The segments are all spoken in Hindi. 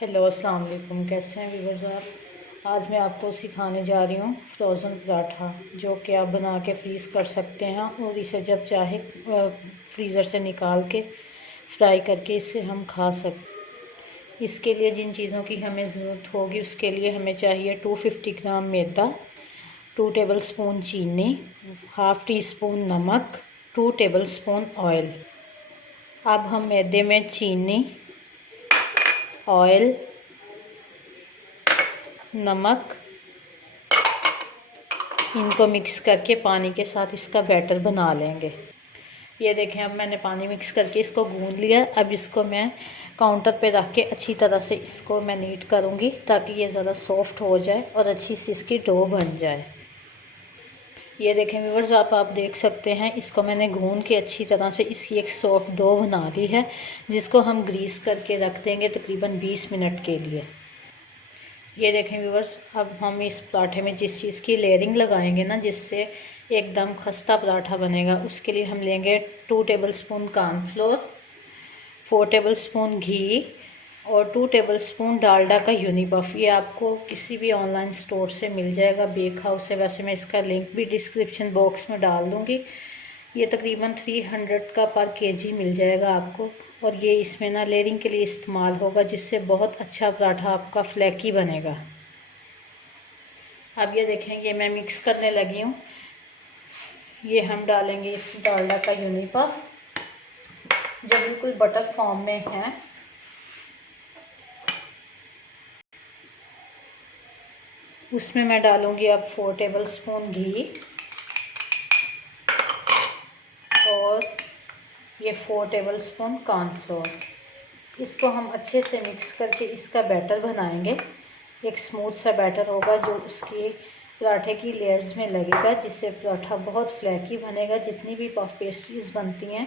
हेलो अस्सलाम वालेकुम। कैसे हैं व्यूअर्स आप। आज मैं आपको सिखाने जा रही हूँ फ्रोज़न पराठा, जो कि आप बना के फ्रीज़ कर सकते हैं और इसे जब चाहे फ्रीज़र से निकाल के फ्राई करके इसे हम खा सकते। इसके लिए जिन चीज़ों की हमें ज़रूरत होगी, उसके लिए हमें चाहिए 250 ग्राम मैदा, 2 टेबलस्पून चीनी, हाफ़ टी स्पून नमक, 2 टेबलस्पून ऑयल। अब हम मैदे में चीनी, ऑयल, नमक, इनको मिक्स करके पानी के साथ इसका बैटर बना लेंगे। ये देखें, अब मैंने पानी मिक्स करके इसको गूंद लिया। अब इसको मैं काउंटर पे रख के अच्छी तरह से इसको मैं नीट करूँगी, ताकि ये ज़्यादा सॉफ्ट हो जाए और अच्छी सी इसकी डो बन जाए। ये देखें व्यूअर्स, आप देख सकते हैं, इसको मैंने गूंद के अच्छी तरह से इसकी एक सॉफ्ट डो बना ली है, जिसको हम ग्रीस करके रख देंगे तकरीबन 20 मिनट के लिए। ये देखें व्यूअर्स, अब हम इस पराठे में जिस चीज़ की लेयरिंग लगाएंगे ना, जिससे एकदम खस्ता पराठा बनेगा, उसके लिए हम लेंगे 2 टेबलस्पून कॉर्नफ्लोर, 4 टेबलस्पून घी और 2 टेबलस्पून डालडा का यूनिपफ। ये आपको किसी भी ऑनलाइन स्टोर से मिल जाएगा, बेक हाउस से। वैसे मैं इसका लिंक भी डिस्क्रिप्शन बॉक्स में डाल दूँगी। ये तकरीबन 300 का पर केजी मिल जाएगा आपको, और ये इसमें ना लेयरिंग के लिए इस्तेमाल होगा, जिससे बहुत अच्छा पराठा आपका फ्लैकी बनेगा। अब ये देखें, ये मैं मिक्स करने लगी हूँ। ये हम डालेंगे इस डालडा का यूनिपफ, जो बिल्कुल बटर फॉर्म में है। उसमें मैं डालूँगी अब 4 टेबलस्पून घी और ये 4 टेबलस्पून कॉर्नफ्लोर। इसको हम अच्छे से मिक्स करके इसका बैटर बनाएंगे। एक स्मूथ सा बैटर होगा, जो उसकी पराठे की लेयर्स में लगेगा, जिससे पराठा बहुत फ्लैकी बनेगा। जितनी भी पफ पेस्ट्रीज़ बनती हैं,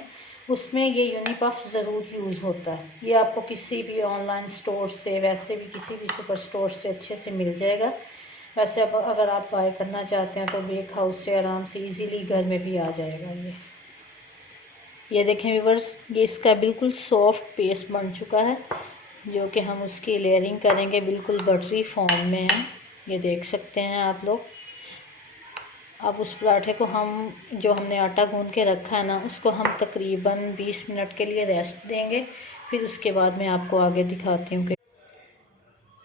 उसमें ये यूनिपफ ज़रूर यूज़ होता है। ये आपको किसी भी ऑनलाइन स्टोर से, वैसे भी किसी भी सुपर स्टोर से अच्छे से मिल जाएगा। वैसे अब अगर आप बाय करना चाहते हैं तो बेक हाउस से आराम से इजीली घर में भी आ जाएगा। ये देखें व्यूअर्स, ये इसका बिल्कुल सॉफ्ट पेस्ट बन चुका है, जो कि हम उसकी लेयरिंग करेंगे। बिल्कुल बटरी फॉर्म में है, ये देख सकते हैं आप लोग। अब उस पराठे को हम, जो हमने आटा गूंद के रखा है ना, उसको हम तकरीबन 20 मिनट के लिए रेस्ट देंगे। फिर उसके बाद मैं आपको आगे दिखाती हूँ कि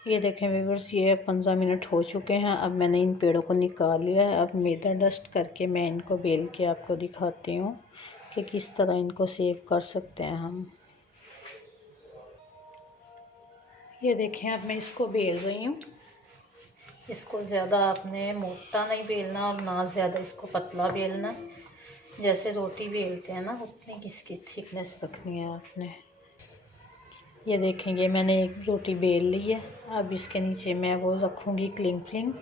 ये देखें व्यूअर्स, ये 15 मिनट हो चुके हैं। अब मैंने इन पेड़ों को निकाल लिया है। अब मैदा डस्ट करके मैं इनको बेल के आपको दिखाती हूँ कि किस तरह इनको सेव कर सकते हैं हम। ये देखें, अब मैं इसको बेल रही हूँ। इसको ज़्यादा आपने मोटा नहीं बेलना और ना ज़्यादा इसको पतला बेलना। जैसे रोटी बेलते हैं ना, उतनी इसकी थिकनेस रखनी है आपने। ये देखें, ये मैंने एक रोटी बेल ली है। अब इसके नीचे मैं वो रखूँगी क्लिंग फ्लिंग,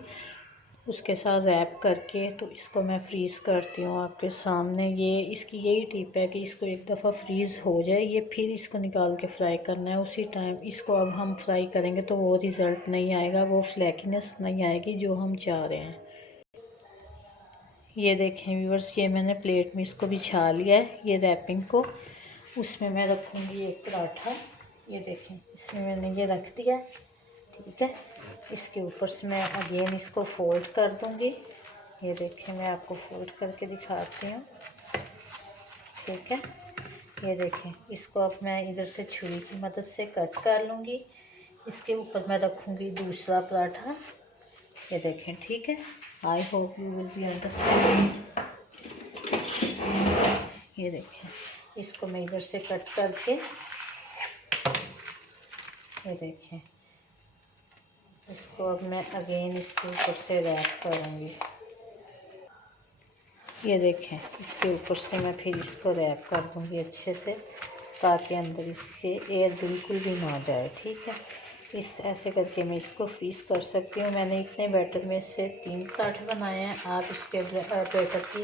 उसके साथ रैप करके। तो इसको मैं फ्रीज़ करती हूँ आपके सामने। ये इसकी यही टिप है कि इसको एक दफ़ा फ्रीज़ हो जाए, ये फिर इसको निकाल के फ्राई करना है उसी टाइम। इसको अब हम फ्राई करेंगे तो वो रिज़ल्ट नहीं आएगा, वो फ्लैकीनेस नहीं आएगी जो हम चाह रहे हैं। ये देखें व्यूअर्स, ये मैंने प्लेट में इसको बिछा लिया है, ये रैपिंग को। उसमें मैं रखूँगी एक पराठा। ये देखें, इसमें मैंने ये रख दिया, ठीक है। इसके ऊपर से मैं अगेन इसको फोल्ड कर दूँगी। ये देखें, मैं आपको फोल्ड करके दिखाती हूँ, ठीक है। ये देखें, इसको अब मैं इधर से छुरी की मदद से कट कर लूँगी। इसके ऊपर मैं रखूँगी दूसरा पराठा। ये देखें, ठीक है। I hope you will be understanding. ये देखें, इसको मैं इधर से कट करके, ये देखें, इसको अब मैं अगेन इसके ऊपर से रैप करूँगी। ये देखें, इसके ऊपर से मैं फिर इसको रैप कर दूँगी अच्छे से, ताकि अंदर इसके एयर बिल्कुल भी ना जाए, ठीक है। इस ऐसे करके मैं इसको फ्रीज़ कर सकती हूँ। मैंने इतने बैटर में से 3 पराठे बनाए हैं। आप इसके बैटर की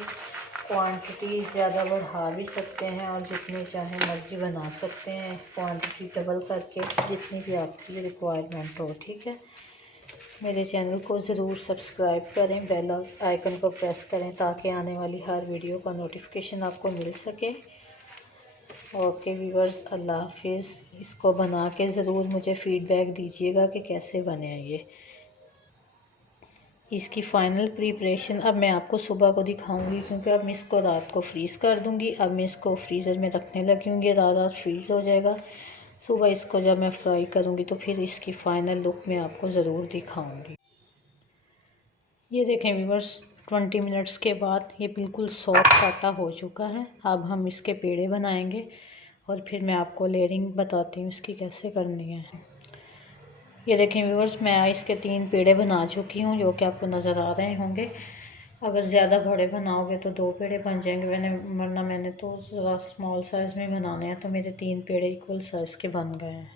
क्वांटिटी ज़्यादा बढ़ा भी सकते हैं और जितनी चाहे मर्ज़ी बना सकते हैं, क्वांटिटी डबल करके, जितनी भी आपकी रिक्वायरमेंट हो, ठीक है। मेरे चैनल को ज़रूर सब्सक्राइब करें, बेल आइकन को प्रेस करें, ताकि आने वाली हर वीडियो का नोटिफिकेशन आपको मिल सके। ओके व्यूअर्स, अल्लाह हाफिज़। इसको बना के ज़रूर मुझे फ़ीडबैक दीजिएगा कि कैसे बने हैं ये। इसकी फ़ाइनल प्रिपरेशन अब मैं आपको सुबह को दिखाऊंगी, क्योंकि अब मैं इसको रात को फ्रीज़ कर दूंगी। अब मैं इसको फ्रीज़र में रखने लगी हूँ, ये रात फ्रीज़ हो जाएगा। सुबह इसको जब मैं फ्राई करूँगी तो फिर इसकी फ़ाइनल लुक मैं आपको ज़रूर दिखाऊंगी। ये देखें व्यूअर्स, 20 मिनट्स के बाद ये बिल्कुल सॉफ्ट आटा हो चुका है। अब हम इसके पेड़े बनाएंगे और फिर मैं आपको लेयरिंग बताती हूँ इसकी कैसे करनी है। ये देखें व्यूअर्स, मैं इसके 3 पेड़े बना चुकी हूँ, जो कि आपको नज़र आ रहे होंगे। अगर ज़्यादा बड़े बनाओगे तो 2 पेड़े बन जाएंगे, वरना मैंने तो ज़रा स्मॉल साइज़ में बनाने हैं, तो मेरे 3 पेड़े इक्वल साइज़ के बन गए हैं।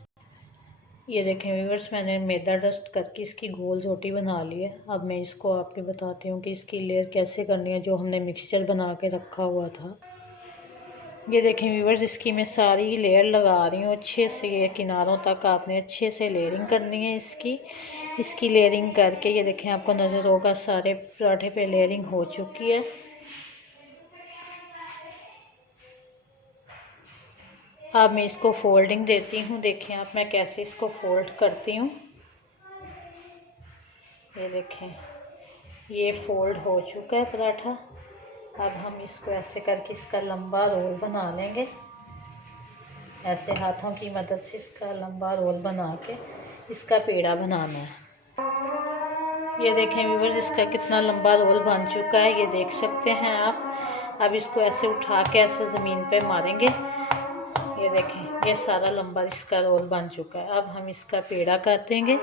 ये देखें व्यूअर्स, मैंने मैदा डस्ट करके इसकी गोल रोटी बना ली है। अब मैं इसको आपको बताती हूँ कि इसकी लेयर कैसे करनी है, जो हमने मिक्सचर बना के रखा हुआ था। ये देखें व्यूअर्स, इसकी मैं सारी लेयर लगा रही हूँ अच्छे से। ये किनारों तक आपने अच्छे से लेयरिंग करनी है इसकी लेयरिंग करके। ये देखें, आपको नज़र होगा सारे पराठे पे लेयरिंग हो चुकी है। अब मैं इसको फोल्डिंग देती हूँ। देखें आप मैं कैसे इसको फोल्ड करती हूँ। ये देखें, ये फोल्ड हो चुका है पराठा। अब हम इसको ऐसे करके इसका लंबा रोल बना लेंगे। ऐसे हाथों की मदद से इसका लंबा रोल बना के इसका पेड़ा बनाना है। ये देखें व्यूअर्स, इसका कितना लंबा रोल बन चुका है, ये देख सकते हैं आप। अब इसको ऐसे उठा के ऐसे ज़मीन पे मारेंगे। ये देखें, ये सारा लंबा इसका रोल बन चुका है। अब हम इसका पेड़ा कर देंगे।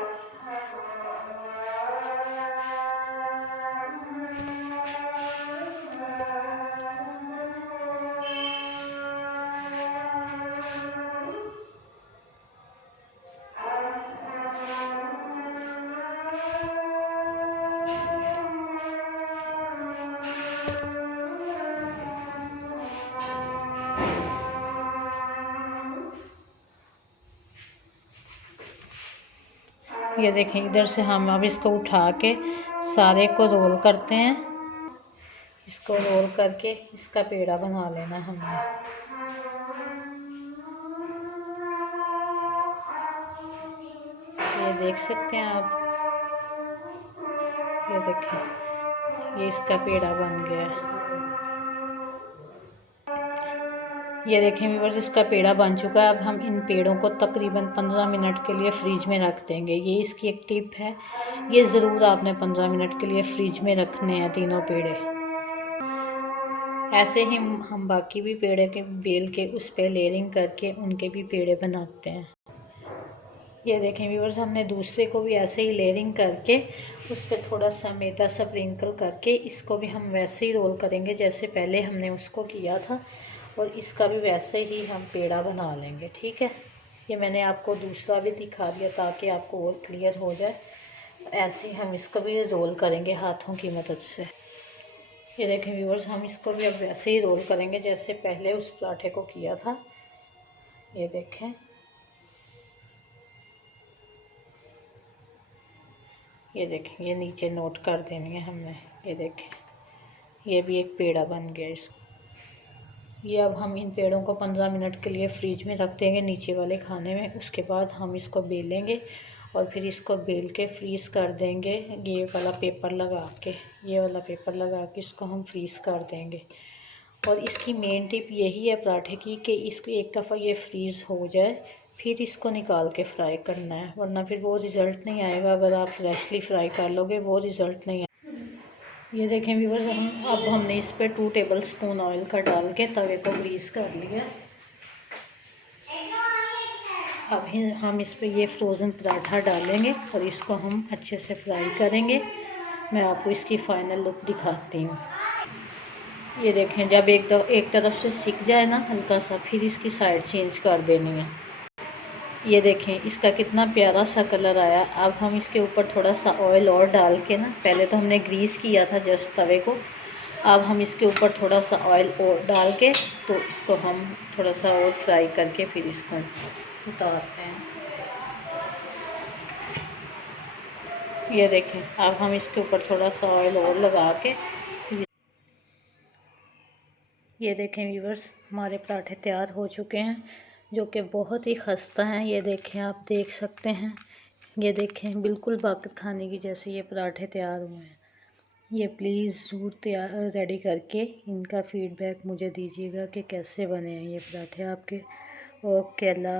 ये देखें, इधर से हम अब इसको उठा के सारे को रोल करते हैं। इसको रोल करके इसका पेड़ा बना लेना हमने। ये देख सकते हैं आप। ये देखें, ये इसका पेड़ा बन गया है। ये देखें व्यूअर्स, इसका पेड़ा बन चुका है। अब हम इन पेड़ों को तकरीबन 15 मिनट के लिए फ्रिज में रख देंगे। ये इसकी एक टिप है, ये ज़रूर आपने 15 मिनट के लिए फ्रिज में रखने हैं तीनों पेड़े। ऐसे ही हम बाकी भी पेड़े के बेल के उस पर लेयरिंग करके उनके भी पेड़े बनाते हैं। ये देखें व्यूअर्स, हमने दूसरे को भी ऐसे ही लेयरिंग करके उस पर थोड़ा सा मैदा स्प्रिंकल करके इसको भी हम वैसे ही रोल करेंगे जैसे पहले हमने उसको किया था, और इसका भी वैसे ही हम पेड़ा बना लेंगे। ठीक है, ये मैंने आपको दूसरा भी दिखा दिया ताकि आपको और क्लियर हो जाए। ऐसे ही हम इसको भी रोल करेंगे हाथों की मदद से। ये देखें व्यूअर्स, हम इसको भी अब वैसे ही रोल करेंगे जैसे पहले उस पराठे को किया था। ये देखें, ये देखें, ये नीचे नोट कर देनी है हमने। ये देखें, ये भी एक पेड़ा बन गया इसका। ये अब हम इन पेड़ों को 15 मिनट के लिए फ्रिज में रख देंगे नीचे वाले खाने में। उसके बाद हम इसको बेलेंगे और फिर इसको बेल के फ्रीज़ कर देंगे। ये वाला पेपर लगा के, ये वाला पेपर लगा के इसको हम फ्रीज़ कर देंगे। और इसकी मेन टिप यही है पराठे की कि इसको एक दफ़ा ये फ्रीज़ हो जाए फिर इसको निकाल के फ्राई करना है, वरना फिर वो रिज़ल्ट नहीं आएगा। अगर आप फ्रेशली फ्राई कर लोगे वो रिज़ल्ट नहीं आएगा। ये देखें व्यूअर्स, अब हमने इस पर 2 टेबल स्पून ऑयल का डाल के तवे को ग्रीस कर लिया। अब हम इस पर ये फ्रोज़न पराठा डालेंगे और इसको हम अच्छे से फ्राई करेंगे। मैं आपको इसकी फ़ाइनल लुक दिखाती हूँ। ये देखें, जब एक तरफ से सिक जाए ना हल्का सा, फिर इसकी साइड चेंज कर देनी है। ये देखें, इसका कितना प्यारा सा कलर आया। अब हम इसके ऊपर थोड़ा सा ऑयल और डाल के ना, पहले तो हमने ग्रीस किया था जस्ट तवे को, अब हम इसके ऊपर थोड़ा सा ऑयल और डाल के तो इसको हम थोड़ा सा और फ्राई करके फिर इसको उतारते हैं। ये देखें, अब हम इसके ऊपर थोड़ा सा ऑयल और लगा के, ये देखें व्यूअर्स, हमारे पराठे तैयार हो चुके हैं, जो कि बहुत ही खस्ता हैं। ये देखें, आप देख सकते हैं, ये देखें बिल्कुल बाकत खाने की जैसे ये पराठे तैयार हुए हैं। ये प्लीज़ ज़रूर तैयार रेडी करके इनका फ़ीडबैक मुझे दीजिएगा कि कैसे बने हैं ये पराठे आपके। ओके, अल्लाह।